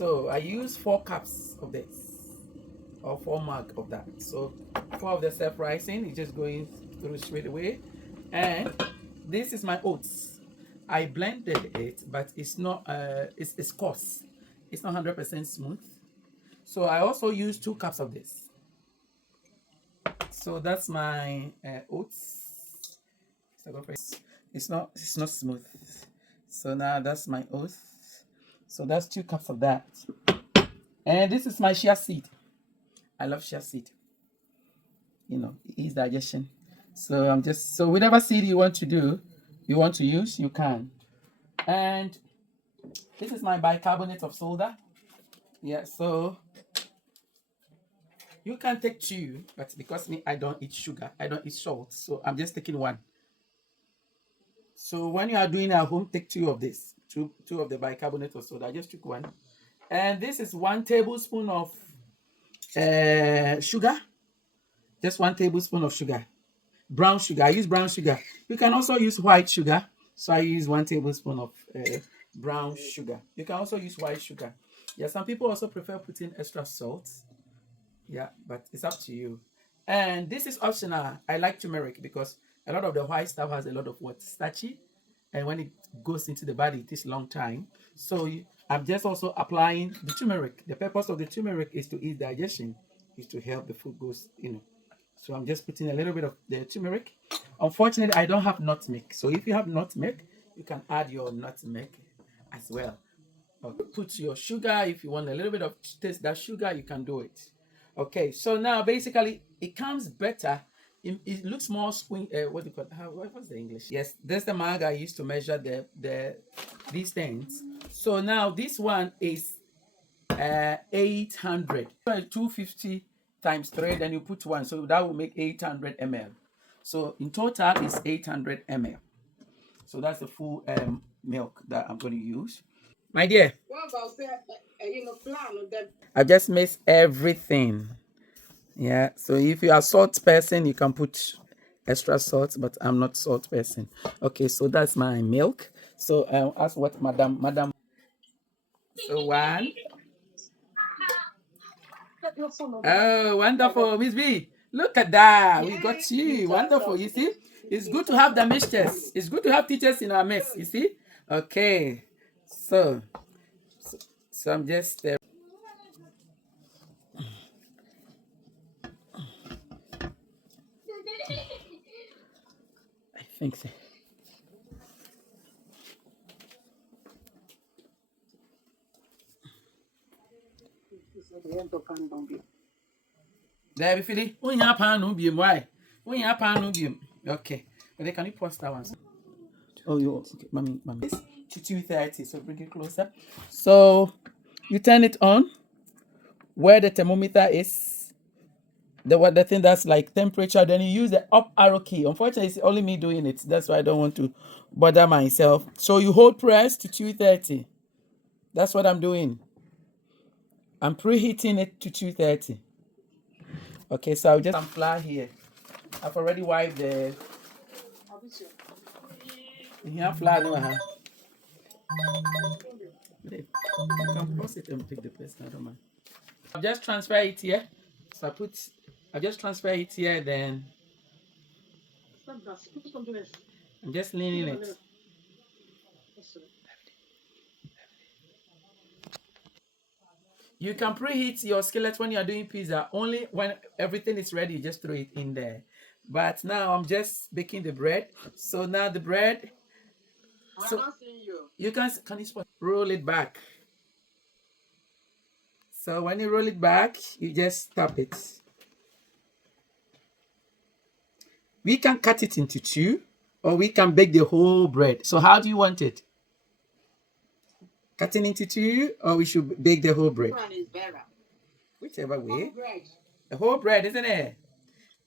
So I use 4 cups of this, or 4 mug of that. So 4 of the self-rising is just going through straight away. And this is my oats. I blended it, but it's not it's coarse. It's not 100% smooth. So I also use 2 cups of this. So that's my oats. It's not smooth. So now that's my oats. So that's 2 cups of that. And this is my chia seed. I love chia seed. You know, it eases digestion. So so whatever seed you want to use, you can. And this is my bicarbonate of soda. Yeah, so you can take 2, but because me, I don't eat sugar, I don't eat salt, so I'm just taking 1. So when you are doing at home, take 2 of this, two of the bicarbonate of soda. I just took 1. And this is 1 tablespoon of sugar. Just 1 tablespoon of sugar. Brown sugar. I use brown sugar. You can also use white sugar. So I use 1 tablespoon of brown sugar. You can also use white sugar. Yeah, some people also prefer putting extra salt. Yeah, but it's up to you. And this is optional. I like turmeric because a lot of the white stuff has a lot of what? Starchy. And when it goes into the body, it takes a long time. So I'm just also applying the turmeric. The purpose of the turmeric is to ease digestion, is to help the food goes, So I'm just putting a little bit of the turmeric. Unfortunately, I don't have nutmeg. So if you have nutmeg, you can add your nutmeg as well. Put your sugar. If you want a little bit of taste that sugar, you can do it. Okay, so now basically it comes better. It looks more what do you call it? What's the English? Yes, that's the mug I used to measure these things. So now this one is 800. 250 times 3, then you put 1, so that will make 800 ml. So in total it's 800 ml. So that's the full milk that I'm going to use. My dear, I just mix everything. Yeah, so if you are salt person, you can put extra salt, but I'm not salt person. Okay, so that's my milk. So ask what madam. So 1. Oh, wonderful, Miss B. Look at that. We got you. Wonderful. You see, it's good to have the misters. It's good to have teachers in our mess. You see. Okay. So I'm just. I think so. There, we feel it. Okay. But can you pause that one? Oh, you okay, mommy. It's to 230, so bring it closer. So you turn it on where the thermometer is. The thing that's like temperature, then you use the up arrow key. Unfortunately, it's only me doing it. That's why I don't want to bother myself. So you hold press to 230. That's what I'm doing. I'm preheating it to 230. Okay, so I'll just some flour here. I've already wiped the. You have flour, no? You can pause it and take the place. I don't mind. I'll just transfer it here. So I just transfer it here, then I'm just leaning it. You can preheat your skillet when you're doing pizza. Only when everything is ready, you just throw it in there. But now I'm just baking the bread. So now the bread. So you can you roll it back. So when you roll it back, you just tap it. We can cut it into 2, or we can bake the whole bread. So how do you want it? Cutting into 2, or we should bake the whole bread? Whichever way. The whole bread, isn't it?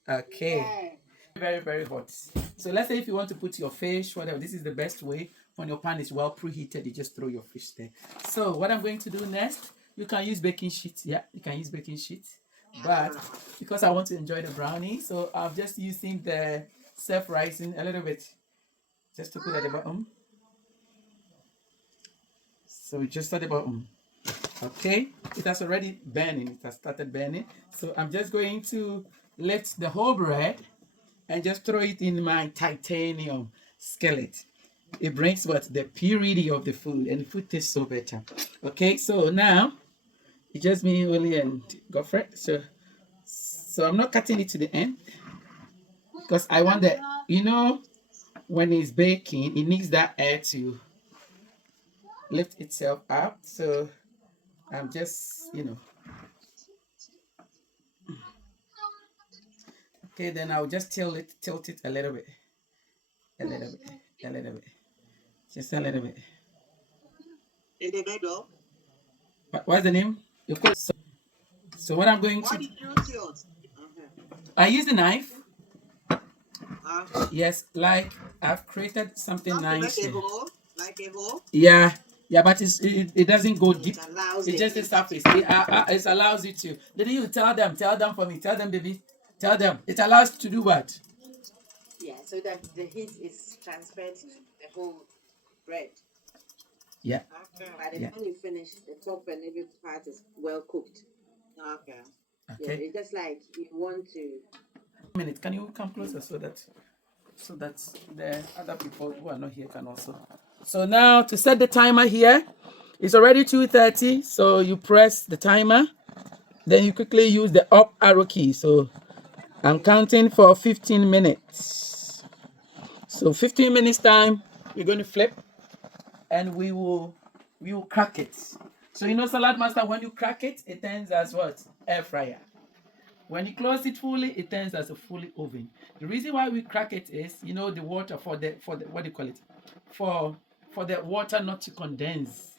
Okay. Yeah. Very, very hot. So let's say if you want to put your fish, whatever, this is the best way. When your pan is well preheated, you just throw your fish there. So what I'm going to do next, you can use baking sheet. Yeah, you can use baking sheet. But because I want to enjoy the brownie, so I'm just using the self-rising a little bit, just to put at the bottom. So just at the bottom. Okay, it has already burning. It has started burning. So I'm just going to lift the whole bread and just throw it in my titanium skillet. It brings what? The purity of the food, and the food tastes so better. Okay, so now it's just me, Willie, and Godfrey. So I'm not cutting it to the end because I want that, when it's baking, it needs that air to lift itself up. So I'm just, okay, then I'll just tilt it a little bit, a little bit, a little bit, just a little bit. In the middle. What's the name? So what I'm going to... What did you use? I use the knife. Uh, Yes, like I've created something not to nice make a here. hole, like a hole. Yeah, but it doesn't go deep. It allows It's the just the heat. surface. It allows you to. Did you tell them? Tell them for me. Tell them, baby. Tell them. It allows to do what? Yeah, so that the heat is transferred to the whole bread. Yeah. Okay. By the Yeah. time you finish, the top and every part is well cooked. Okay. Yeah, Okay. it's just like you want to. Minute. Can you come closer so that the other people who are not here can also. So now to set the timer here, it's already 2:30. So you press the timer, then you quickly use the up arrow key. So I'm counting for 15 minutes. So 15 minutes time, we're going to flip, and we will crack it. So Saladmaster, when you crack it, it turns as what? Air fryer. When you close it fully, it turns as a fully oven. The reason why we crack it is, the water for the what do you call it? For the water not to condense.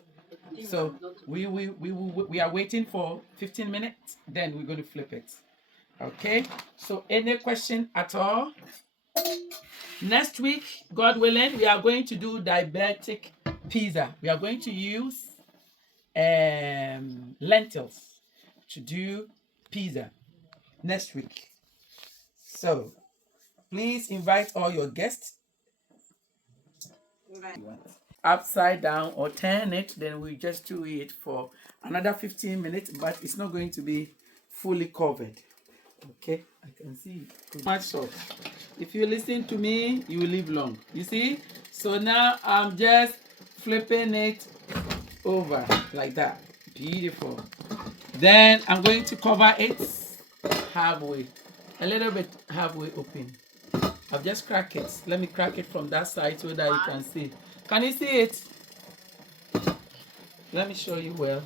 So we are waiting for 15 minutes, then we're going to flip it. Okay? So any question at all? Next week, God willing, we are going to do diabetic pizza. We are going to use lentils to do pizza next week. So please invite all your guests. Right. Upside down or turn it, then we just do it for another 15 minutes, but it's not going to be fully covered. Okay, I can see too much salt. If you listen to me, you will live long. You see? So now I'm just flipping it over like that. Beautiful. Then I'm going to cover it halfway, a little bit halfway open. I'll just crack it. Let me crack it from that side so that you can see. Can you see it? Let me show you well.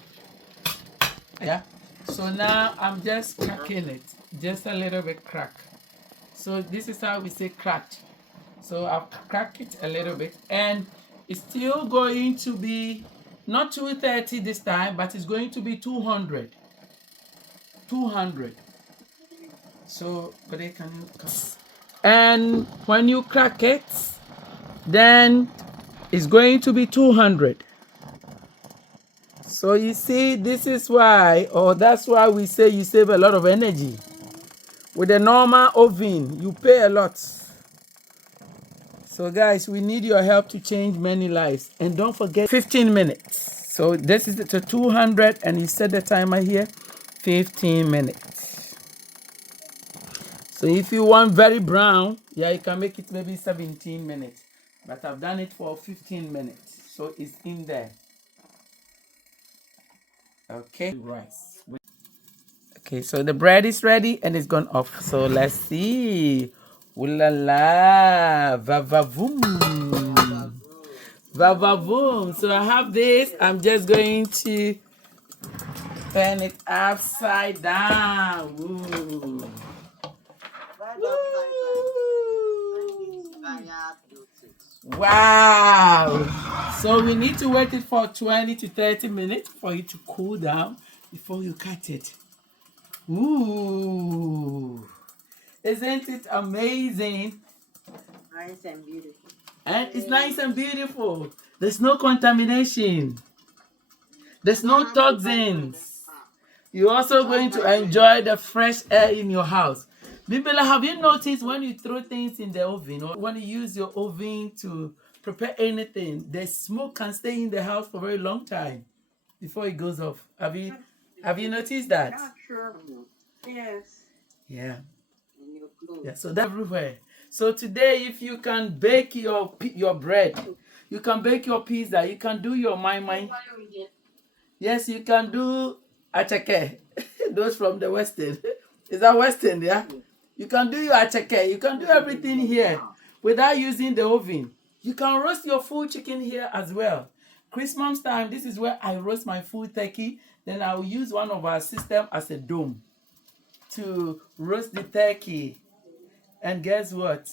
Yeah. So now I'm just cracking it. Just a little bit crack. So this is how we say cracked. So I'll crack it a little bit, and it's still going to be not 230 this time, but it's going to be 200. 200. So, but they can. And when you crack it, then it's going to be 200. So you see, this is why, or that's why we say you save a lot of energy. With a normal oven, you pay a lot. So guys, we need your help to change many lives. And don't forget 15 minutes. So this is the 200, and you set the timer here, 15 minutes. So if you want very brown, yeah, you can make it maybe 17 minutes. But I've done it for 15 minutes. So it's in there. Okay. Rice. Okay, so the bread is ready and it's gone off. So let's see. Ooh la la. Va va voom. Va va voom. So I have this. I'm just going to turn it upside down. Ooh. Wow. So we need to wait it for 20 to 30 minutes for it to cool down before you cut it. Ooh. Isn't it amazing? Nice and beautiful. And it's nice and beautiful. There's no contamination. There's no toxins. You're also going to enjoy the fresh air in your house. Bibela, have you noticed when you throw things in the oven, or when you use your oven to prepare anything, the smoke can stay in the house for a very long time? before it goes off. Have you noticed that? Not sure. Yes. Yeah. And your clothes. Yeah. So that's everywhere. So today, if you can bake your bread, you can bake your pizza, you can do your mai. Yes, you can do acheke. Those from the Western. Is that Western, yeah? You can do your acheke. You can do everything here without using the oven. You can roast your full chicken here as well. Christmas time, this is where I roast my full turkey. Then I will use one of our system as a dome to roast the turkey. And guess what?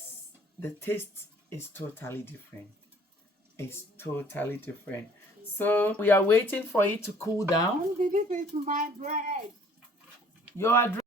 The taste is totally different. It's totally different. So we are waiting for it to cool down. How did it eat my bread? Your address.